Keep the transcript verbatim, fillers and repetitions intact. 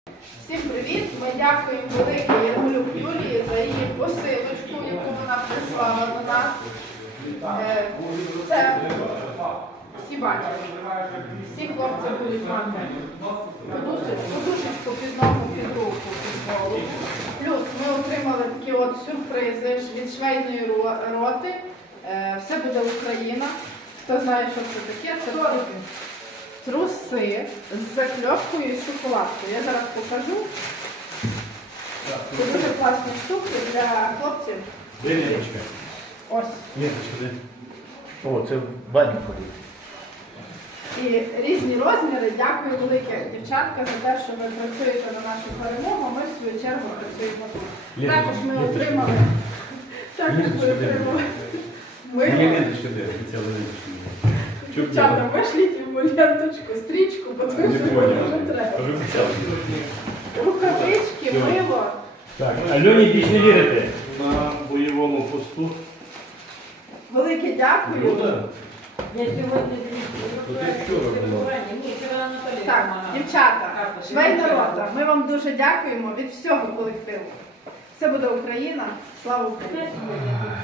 Всім привіт! Ми дякуємо великій Ягулюк Юлії за її посилочку, яку вона прислала до нас. Е, Це всі бачать. Всі хлопці будуть мати подушечку під ногу, під руку, під голову. Плюс ми отримали такі от сюрпризи від швейної роти. Е, Все буде Україна. Хто знає, що це таке? Це труси з закльопкою і шоколадкою. Я зараз покажу. Це дуже класні штуки для хлопців. Де Леночка? Ось. Леночка, де? О, це баня ходить. І різні розміри. Дякую велике, дівчатка, за те, що ви працюєте на нашу перемогу. Ми в свою чергу працюємо тут. Також ми отримали. Також ми отримали. Ми... Леночка, де? Ця Леночка. Дівчата, вишліть йому ленточку, стрічку, бо тому що йому вже треба. Рукавички, мило. Так, Альоні більш не вірите? На бойовому посту. Велике дякую. Я сьогодні Так, дівчата, швейна рота, ми вам дуже дякуємо від всього колективу. Все буде Україна. Слава Україні!